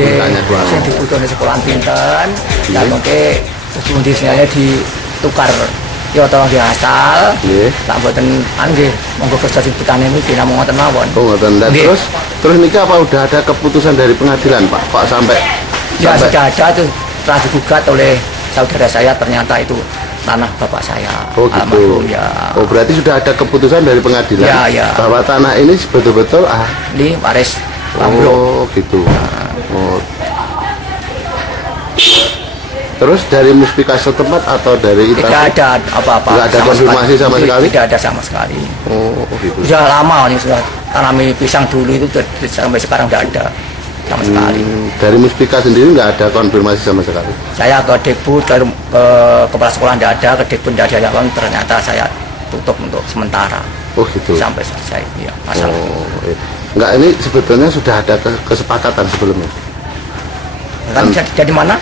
mintanya doang. Sing dibutuhne sekolah pinten, ya mengke terus kondisinya ditukar ya tolong diasal. Nggih. Tak mboten nggih, monggo kerja sing ditane mriki namung ngoten mawon. Oh, ngoten. Terus niki apa udah ada keputusan dari pengadilan, Pak? Pak sampai Ya sudah ada itu telah digugat oleh saudara saya, ternyata itu tanah bapak saya. Oh gitu. Ya. Oh berarti sudah ada keputusan dari pengadilan Ya. bahwa tanah ini betul-betul Ini waris Oh gitu. Oh. Terus dari muspika setempat atau dari tidak ada apa-apa. Tidak ada konfirmasi sama sekali? Tidak ada sama sekali. Oh gitu. Sudah lama ini sudah tanami pisang dulu itu sampai sekarang tidak ada sama sekali. Dari muspika sendiri nggak ada konfirmasi sama sekali? Saya ke Dikbud, ke kepala sekolah tidak ada, ke Dikbud tidak ada, ternyata saya tutup untuk sementara. Oh gitu. Sampai selesai ya masalah. Oh, iya. Enggak, ini sebetulnya sudah ada kesepakatan sebelumnya. Kan jadi mana?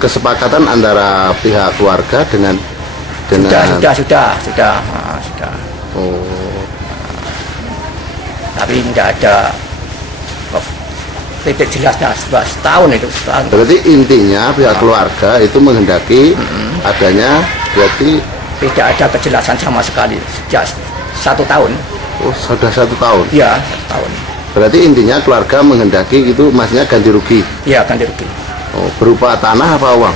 Kesepakatan antara pihak keluarga dengan Sudah. Oh. Tapi tidak ada titik jelasnya setahun itu. Berarti intinya pihak keluarga itu menghendaki adanya berarti tidak ada kejelasan sama sekali sejak 1 tahun. Oh sudah 1 tahun. Iya 1 tahun. Berarti intinya keluarga menghendaki itu maksudnya ganti rugi. Iya ganti rugi. Oh berupa tanah apa uang?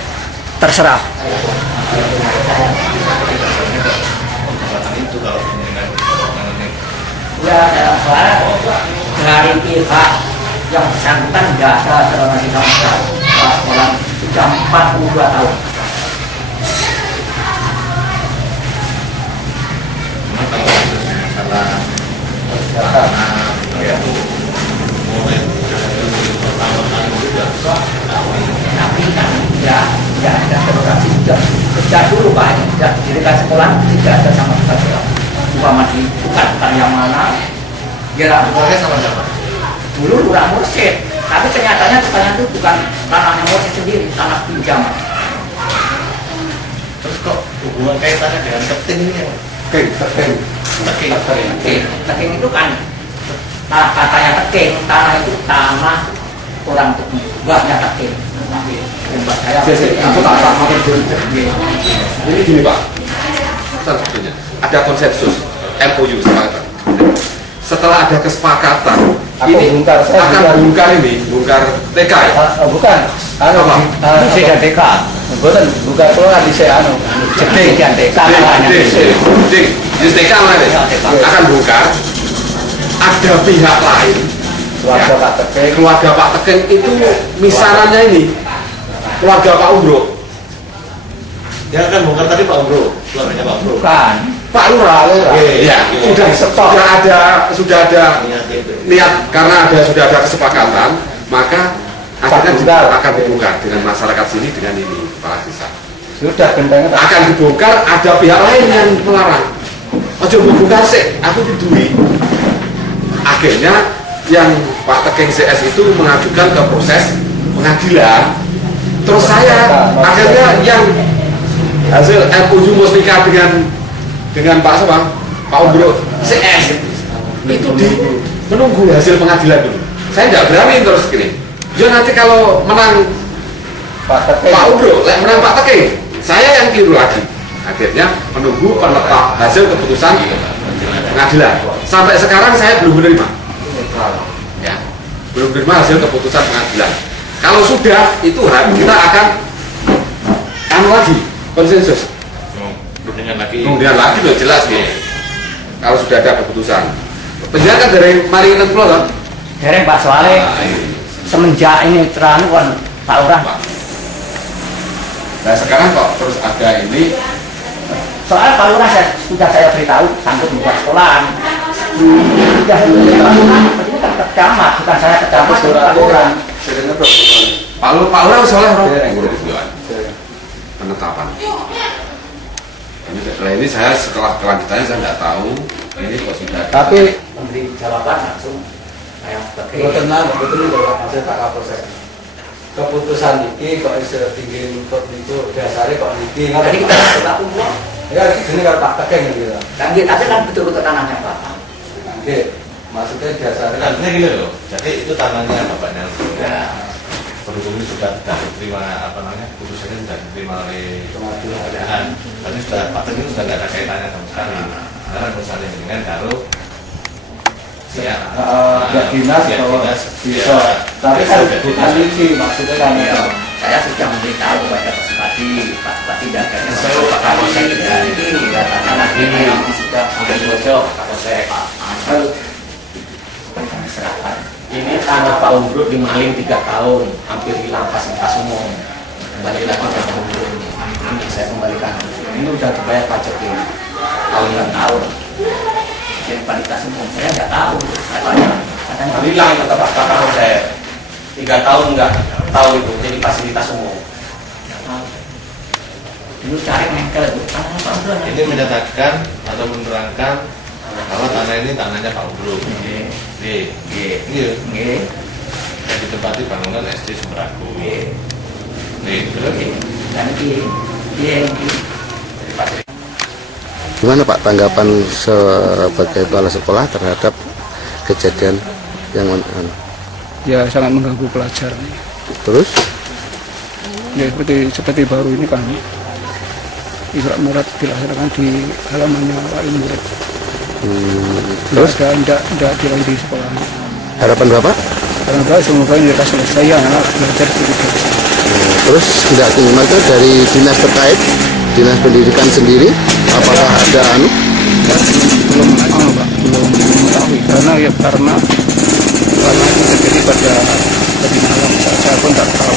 Terserah. Ya dari pihak yang bersangkutan tidak ada toleransi sama sekali. Sekolah sudah 42 tahun. Tapi kan tidak ada toleransi sejak dulu Pak, sejak dirikan sekolah tidak ada sama sekali. Masih bukan yang mana ya boleh sama siapa? Dulu Lurah Mursyid, tapi kenyataannya itu bukan tanahnya Mursyid sendiri, tanah pinjaman. Terus kok hubungan kaitannya dengan keting ini ya? Teking itu kan katanya teking, tanah itu tanah orang mbaknya teking. Mbak saya. Aku tak makin dulu. Ini gini Pak, sebetulnya ada konsensus MOU kesepakatan. Setelah ada kesepakatan, ini akan bongkar TK ya? Bukan. Saya TK. Bukan keluar di saya jeding dan TK. Di TK akan bongkar. Ada pihak lain. Keluarga Pak Teking itu misarannya ini keluarga Pak Umro. Dia akan bongkar tadi Pak Umro, keluarganya Pak Umro. Bukan. Pak Lurah, ya, sudah ada niat karena sudah ada kesepakatan, maka akhirnya akan dibongkar dengan masyarakat sini dengan ini Pak Desa. Sudah gentengnya akan dibongkar, ada pihak lain yang melarang. Ojo bongkar sih, aku didui. Akhirnya yang Pak Teking CS itu mengajukan ke proses pengadilan. Terus saya akhirnya yang hasil MOU mustika dengan Pak Umro CS itu menunggu hasil pengadilan dulu. Saya tidak berani terus gini. Ya nanti kalau menang Pak Umro, menang Pak Teking, saya yang keliru lagi. Akhirnya menunggu hasil keputusan pengadilan. Sampai sekarang saya belum menerima. Ya, belum menerima hasil keputusan pengadilan. Kalau sudah, itu kita akan lagi konsensus. Kemudian lagi loh jelas nih. Kalau sudah ada keputusan. Penjaga dari Maringan Pulau kan? Dari Pak Soale. Semenjak ini teranu kan Pak Lurah. Nah sekarang kok terus ada ini. Soal Pak Lurah sudah saya beritahu sangkut membuat sekolahan. Sudah saya beritahu ini kan kecamat, bukan saya kecamat Pak Lurah. Pak Lurah soalnya penetapan. Nah ini saya setelah kelanjutannya saya tidak tahu ini kok sudah. Tapi memberi jawaban langsung saya sebagai. Betul saya tak kapal saya. Keputusan ini kok bisa tinggi untuk itu dasarnya kok ini. Jadi kita tidak punya. Ya ini kalau Pak Teking gitu. Tapi kan betul-betul tanahnya Bapak. Oke, maksudnya dasarnya. Artinya gini loh, jadi itu tanahnya Bapak Nelson. Ya. berhubung ini sudah diterima putusannya sudah diterima oleh pengadilan, tapi sudah Pak Teguh sudah nggak ada kaitannya sama sekali. Karena misalnya dengan kalau pihak dinas atau bisa, tapi kan bukan ini maksudnya kan. Saya sudah memberitahu kepada Pak Supati, Pak Supati dagangnya Pak Kapolsek ini katakanlah ini sudah ambil bocor Kapolsek. Ini tanah Pak Umbruk dimaling 3 tahun, hampir hilang fasilitas umum. Kembali lagi ke Pak Umbruk ini saya kembalikan. Ini udah dibayar pajak ini tahun. Jadi fasilitas umum saya nggak tahu. Katanya Hilang kata Pak Kapolsek. 3 tahun nggak tahu itu jadi fasilitas umum. dulu cari mengkel itu tanahnya Pak Umbruk. ini menyatakan atau menerangkan bahwa tanah ini tanahnya Pak Umbruk. Iya. Yang ditempati bangunan SD Sumeragu. Dan Gimana Pak tanggapan sebagai kepala sekolah terhadap kejadian yang ya sangat mengganggu pelajar. terus? Ya seperti baru ini kan Isra Mi'raj dilaksanakan di halamannya wali murid. Terus? Tidak dilakukan di sekolah. Harapan Bapak? Karena semoga ini lekas selesai ya, belajar seperti biasa. Terus tidak maka dari dinas terkait, dinas pendidikan sendiri, apakah ada belum mengetahui karena itu terjadi pada tadi malam, saya pun tidak tahu.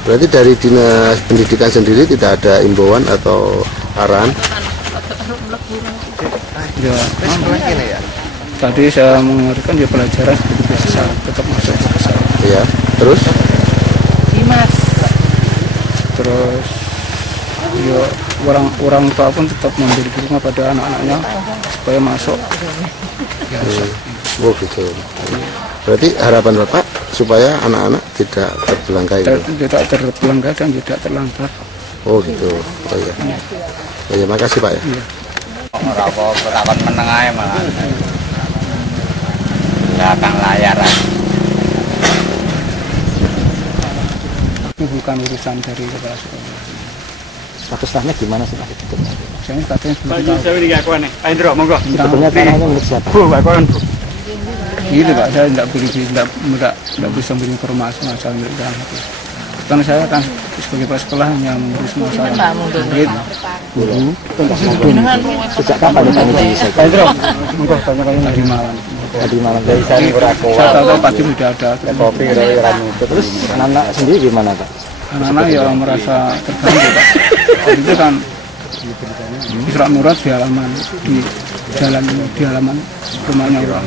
Berarti dari dinas pendidikan sendiri tidak ada imbauan atau arahan? Ya, tadi saya mengingatkan ya pelajaran seperti biasa, tetap masuk biasa. Ya, terus? Terus ya orang tua pun tetap memberi dukungan pada anak-anaknya supaya masuk. Ya, Oh gitu. Berarti harapan Bapak supaya anak-anak tidak terbelenggai. Tidak terbelenggai dan tidak terlantar. Oh gitu. Oh iya. Oh iya, makasih Pak ya. Iya. Merokok bertakon menengah malah belakang layar. Ini bukan urusan dari kepala sekolah. Statusnya gimana sih Pak? Saya katanya Saya ini aku nih. Pak Indro, monggo. Sebetulnya tanahnya milik siapa? Bu, Pak Koran, Bu. Gitu Pak, saya tidak bisa memberi informasi masalah milik dalam itu. Karena saya kan sebagai kepala sekolah hanya mengurus masalah murid, guru, Sejak kapan Pak ini diselesaikan? Pak Indro, monggo tanya-tanya tadi malam. Tadi malam dari saya Saya tahu pagi sudah ada. kopi dari itu. Terus anak sendiri gimana Pak? Anak-anak ya merasa terganggu Pak. Waktu itu kan Isra Mi'raj di halaman rumahnya orang.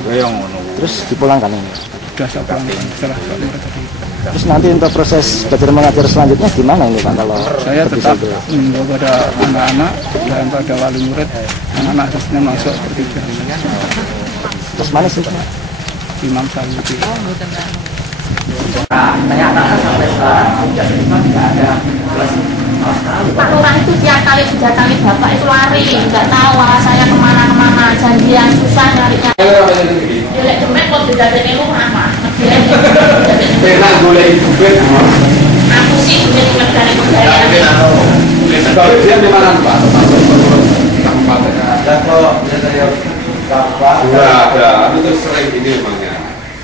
Terus dipulangkan ini. Sudah saya pulangkan setelah Isra Mi'raj tadi. Terus nanti untuk proses belajar mengajar selanjutnya gimana ini Pak kalau Saya tetap mengimbau pada anak-anak dan pada wali murid, anak-anak harusnya masuk seperti biasa. terus mana sih Pak? Imam Sayyidi. Ternyata sampai sekarang sudah tidak ada. Pak Lurah itu tiap kali 3 kali bapak itu lari, nggak tahu arah saya kemana-kemana, janjian susah nyarinya. Jelek demek kok dijadiin rumah Pak. Pengen boleh duit. Aku sih udah dari kebudayaan. Tapi dia di mana Pak? Ada kok, saya Ada, itu sering ini memangnya.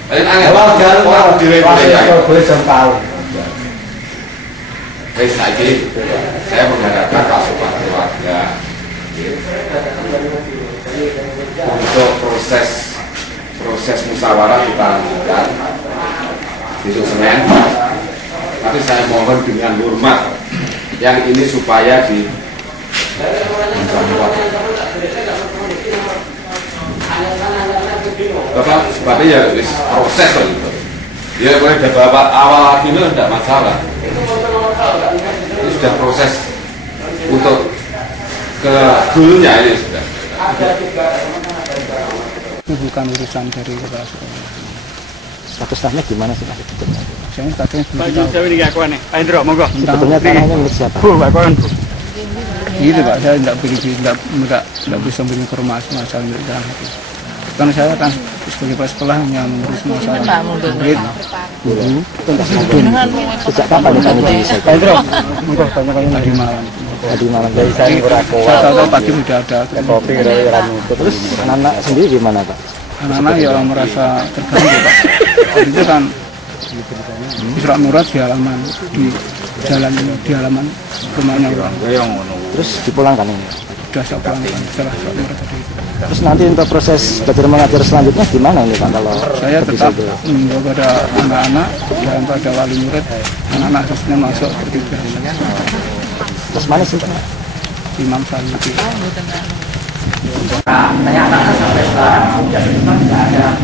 kalau jalan orang boleh jam tahu. Lagi saya mengharapkan pasukan keluarga untuk proses musyawarah kita lanjutkan besok Senin. Tapi saya mohon dengan hormat yang ini supaya Bapak sebabnya ya proses gitu. Ya boleh dari Bapak awal lagi itu tidak masalah. Ini sudah proses untuk ke dulunya ini sudah. Ini bukan urusan dari kepala sekolah. Statusnya gimana sih Pak? Saya katanya Saya ini aku nih. Pak Indro, monggo. Sebetulnya tanahnya milik siapa? Bu, Pak Koran, Bu. Gitu Pak, saya tidak bisa memberi informasi masalah milik dalam itu. Kan saya kan sebagai kepala sekolah hanya mengurus masalah murid, guru, Sejak kapan ini di Pedro, tadi malam. Tadi malam dari Saya tahu pagi sudah ada. kopi terus anak-anak sendiri gimana Pak? Anak-anak ya merasa terganggu Pak. Itu kan Isra Murad di halaman rumahnya orang. Terus dipulangkan ini? Sudah saya pulangkan setelah Isra Murad tadi. Terus nanti untuk proses belajar mengajar selanjutnya gimana ini Pak kalau Saya tetap mengimbau pada anak-anak dan pada wali murid, anak-anak harusnya masuk seperti biasa. terus mana sih Pak? Imam Sayyidi. Ternyata sampai sekarang sudah tidak ada.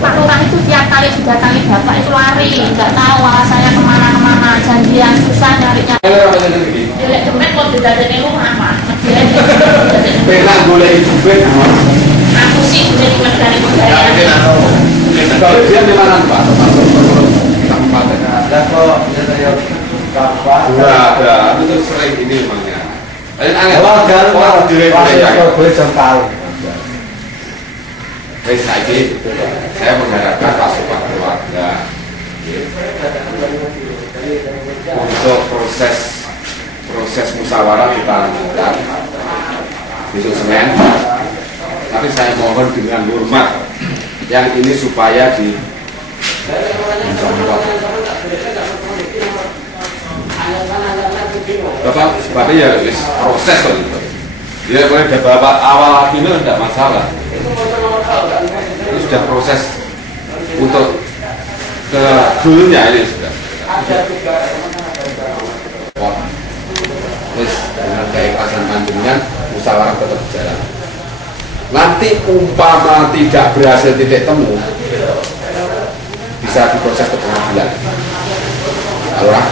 Pak Lurah itu tiap kali didatangi bapak itu lari, nggak tahu saya kemana-kemana, janjian susah nyarinya. Jelek demet kok didatengin rumah Pak. Pengen boleh ibu ben. Aku sih udah di dari budaya. Kalau dia di mana Pak? Ada kok, saya kapan? Ada, itu sering ini memangnya. Kalau jangan boleh jengkal. Saya mengharapkan pasukan keluarga untuk proses musyawarah kita lakukan besok Senin. Tapi saya mohon dengan hormat yang ini supaya dicontoh. Bapak sebabnya ya proses kok itu. Ya boleh ada bapak awal lagi itu tidak masalah. Ini sudah proses untuk ke dulunya ini sudah. Terus dengan keikhlasan panjenengan musyawarah tetap berjalan. Nanti umpama tidak berhasil titik temu, bisa diproses ke pengadilan. Alurah.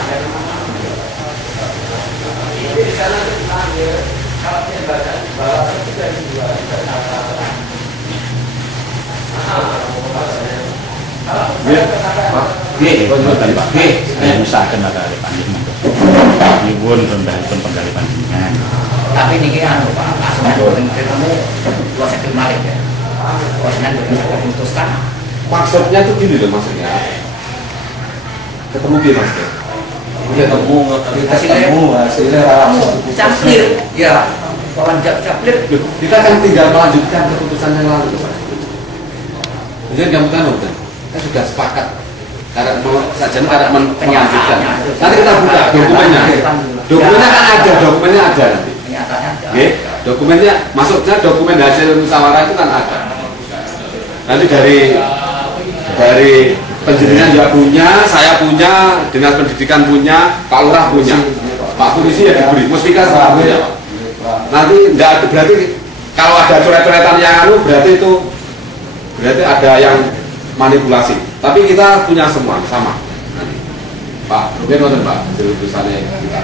Saya usahakan ada panjenengan. Nyuwun rendahipun penggali panjenengan. Tapi ini anu Pak, aslinya ketemu dua sektor maling ya. Aslinya bisa memutuskan. Maksudnya itu gini loh maksudnya. Ketemu gimana Mas? Hasilnya Caplir, ya. Orang caplir. Kita kan tinggal melanjutkan keputusan yang lalu. Jadi kamu kan udah, kita sudah sepakat. Karena saja karena melanjutkan. Nanti kita buka dokumennya. Dokumennya kan ada, dokumennya ada nanti. Oke, dokumennya maksudnya dokumen hasil musyawarah itu kan ada. Nanti dari penjaringan juga punya, saya punya, dinas pendidikan punya, Pak Lurah punya, Pak Polisi ya diberi, Muspika sama punya Pak. Nanti enggak ada, berarti kalau ada coret-coretan yang anu berarti ada yang manipulasi. Tapi kita punya semua sama. Pak, mungkin nonton Pak, hasil putusannya kita.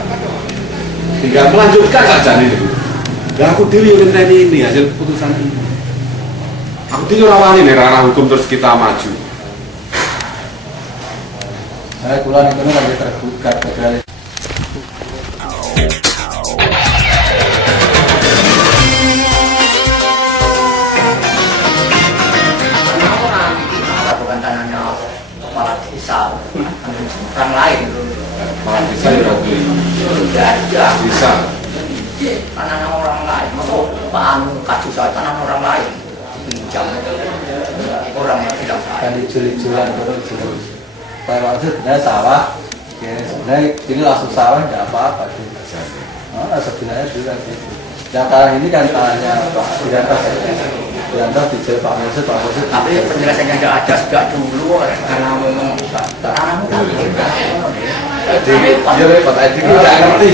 Tinggal melanjutkan saja ini. Dan aku dulu ini hasil putusan ini. Aku dulu rawani nih ranah hukum terus kita maju. Saya pulang itu lagi tergugat dari bukan tanahnya kepala desa, orang lain. Kepala desa ya Tidak bisa. tanahnya orang lain. Masuk Pak kasih saya tanah orang lain. Pinjam orang yang tidak saya. kan dijual-jualan terus. Saya waktu sebenarnya sawah, sebenarnya ini langsung sawah tidak apa-apa. Sebenarnya juga gitu. Yang tanah ini kan tanahnya Pak Wiranto dijual Pak Mesut, Tapi penjelasannya tidak ada sejak dulu karena ngomong tanahmu kan Jadi repot aja kita nggak ngerti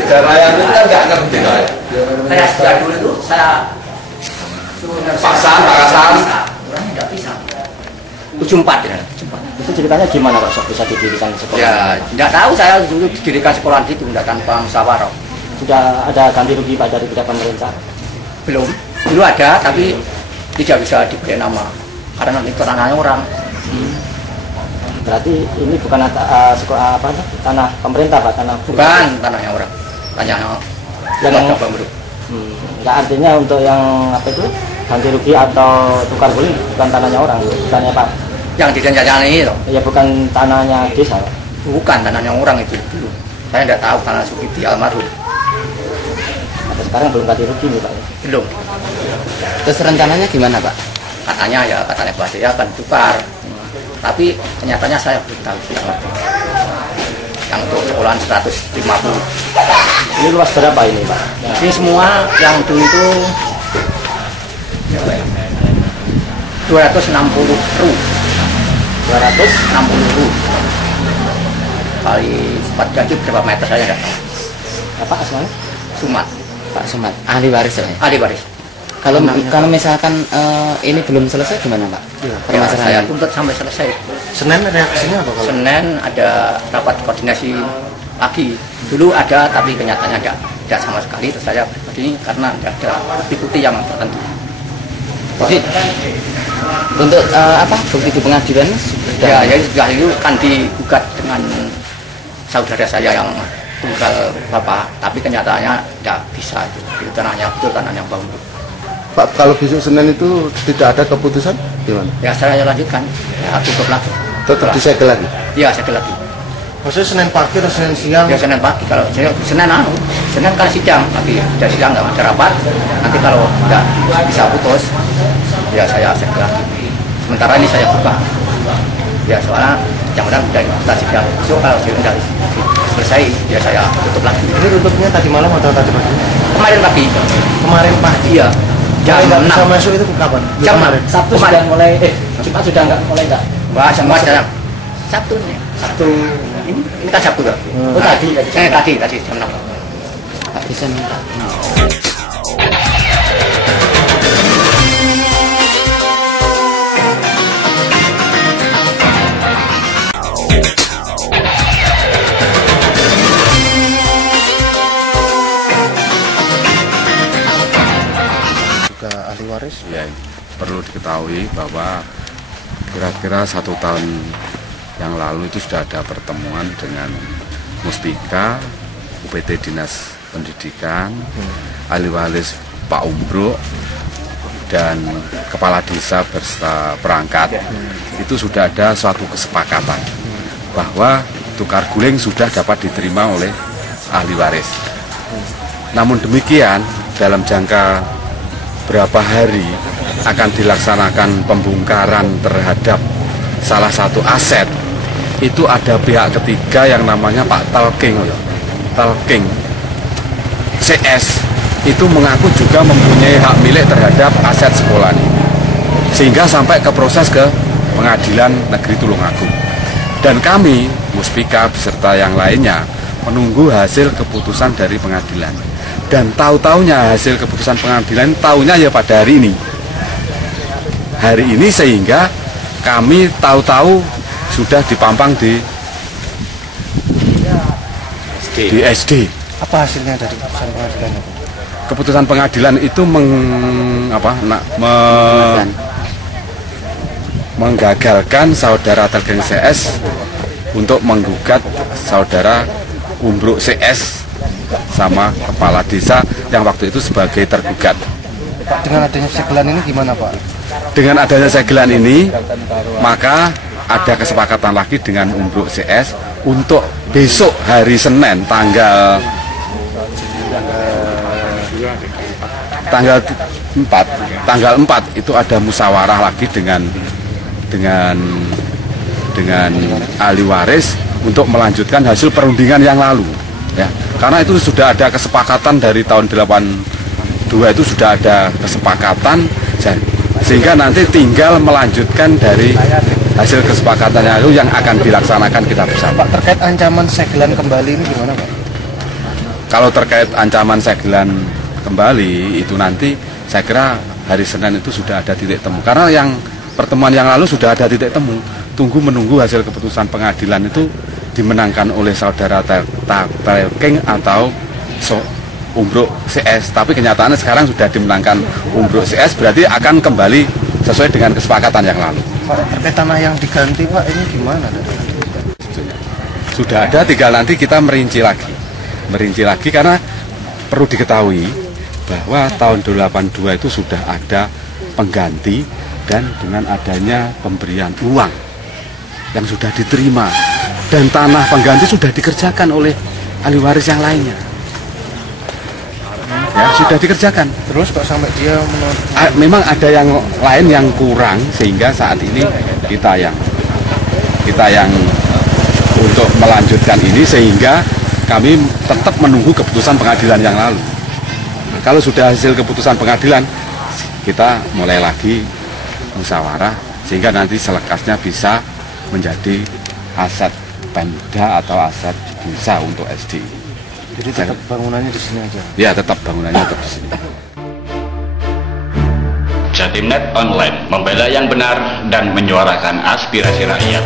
sejarah yang itu kan nggak ngerti saya sejak dulu itu saya Paksan, orangnya tidak bisa 74 ya. Itu ceritanya gimana Pak Sok bisa didirikan sekolah? Ya, tidak tahu saya dulu didirikan sekolah itu tidak tanpa musyawarah. Sudah ada ganti rugi Pak dari pihak pemerintah? Belum. Dulu ada tapi tidak bisa diberi nama karena itu tanahnya orang. Berarti ini bukan sekolah tanah pemerintah Pak, tanah Bukan tanahnya orang. Tanahnya yang Bambruk. Nggak, artinya untuk yang apa itu ganti rugi atau tukar guling bukan tanahnya orang, bukannya Pak? Yang dijanjani itu? Ya bukan tanahnya desa, Pak? Bukan tanahnya orang itu dulu. Saya tidak tahu tanah Sukidi almarhum. Sampai sekarang belum ganti rugi nih Pak? Belum. Terus rencananya gimana Pak? Katanya Pak saya akan tukar. Tapi kenyataannya saya belum tahu. Yang untuk sekolahan 150. Ini luas berapa ini Pak? Ini semua yang dulu itu 260 ru. 260 ru. Kali 4 gaji berapa meter saya enggak tahu. Apa asmanya? Sumat. Pak Sumat, ahli waris ya? Ahli waris. Kalau misalkan ini belum selesai gimana Pak? Ya, saya tuntut sampai selesai. Senin reaksinya apa kalau? Senin ada rapat koordinasi lagi. Dulu ada tapi kenyataannya tidak sama sekali. Terus saya begini karena tidak ada bukti yang tertentu. Jadi untuk apa bukti di pengadilan? Ya sudah itu kan digugat dengan saudara saya yang tunggal bapak, tapi kenyataannya tidak bisa itu tanahnya betul tanahnya Bang. Pak, kalau besok Senin itu tidak ada keputusan gimana? Ya saya lanjutkan, ya tutup lagi. Tetap disegel lagi? Iya segel lagi. Maksudnya Senin pagi atau Senin siang? Ya Senin pagi, kalau Senin kan sidang, tapi sudah sidang nggak ada rapat. Nanti kalau tidak bisa putus, ya saya segel lagi. Sementara ini saya buka. Ya soalnya yang mudah kita sidang. So kalau sudah selesai, ya saya tutup lagi. Ini tutupnya tadi malam atau tadi pagi? Kemarin pagi. Kemarin pagi? Iya. Jam 6. Bisa masuk itu kapan? Jam Sabtu sudah mulai, Jumat sudah nggak mulai nggak? Wah, semua Sabtu nih. Sabtu ini kan Sabtu kan? Oh tadi jam 6. Pak bisa minta. Ya, perlu diketahui bahwa kira-kira 1 tahun yang lalu itu sudah ada pertemuan dengan Muspika, UPT Dinas Pendidikan, ahli waris Pak Umbruk, dan Kepala Desa beserta perangkat. Itu sudah ada suatu kesepakatan bahwa tukar guling sudah dapat diterima oleh ahli waris. Namun demikian, dalam jangka berapa hari akan dilaksanakan pembongkaran terhadap salah satu aset. Itu ada pihak ketiga yang namanya Pak Talking CS itu mengaku juga mempunyai hak milik terhadap aset sekolah ini, sehingga sampai ke proses ke Pengadilan Negeri Tulungagung. Dan kami Muspika beserta yang lainnya menunggu hasil keputusan dari pengadilan. Dan tahu-taunya hasil keputusan pengadilan tahunya ya pada hari ini sehingga kami tahu-tahu sudah dipampang di SD. Apa hasilnya dari keputusan pengadilan itu? Keputusan pengadilan itu menggagalkan saudara Talking CS untuk menggugat saudara Umbruk CS sama kepala desa yang waktu itu sebagai tergugat. Dengan adanya segelan ini gimana Pak? Dengan adanya segelan ini, maka ada kesepakatan lagi dengan Umbruk CS untuk besok hari Senin tanggal 4 itu ada musyawarah lagi dengan ahli waris untuk melanjutkan hasil perundingan yang lalu. Ya, karena itu sudah ada kesepakatan dari tahun 82 itu sudah ada kesepakatan sehingga nanti tinggal melanjutkan dari hasil kesepakatan itu yang akan dilaksanakan kita bersama. Pak, terkait ancaman segelan kembali ini gimana Pak? Kalau terkait ancaman segelan kembali itu nanti saya kira hari Senin itu sudah ada titik temu, karena yang pertemuan yang lalu sudah ada titik temu. Menunggu hasil keputusan pengadilan itu dimenangkan oleh saudara Talking atau Umbruk CS, tapi kenyataannya sekarang sudah dimenangkan Umbruk CS, berarti akan kembali sesuai dengan kesepakatan yang lalu. Pak, terkait tanah yang diganti Pak, ini gimana? Sudah ada, tinggal nanti kita merinci lagi karena perlu diketahui bahwa tahun 82 itu sudah ada pengganti dan dengan adanya pemberian uang yang sudah diterima dan tanah pengganti sudah dikerjakan oleh ahli waris yang lainnya. Ya, sudah dikerjakan. Terus kok sampai dia menolak? Memang ada yang lain yang kurang sehingga saat ini kita yang untuk melanjutkan ini sehingga kami tetap menunggu keputusan pengadilan yang lalu. Kalau sudah hasil keputusan pengadilan, kita mulai lagi musyawarah sehingga nanti selekasnya bisa menjadi aset Pemda atau aset bisa untuk SD. Jadi tetap bangunannya di sini aja? Ya, tetap bangunannya tetap di sini. Jatimnet Online, membela yang benar dan menyuarakan aspirasi rakyat.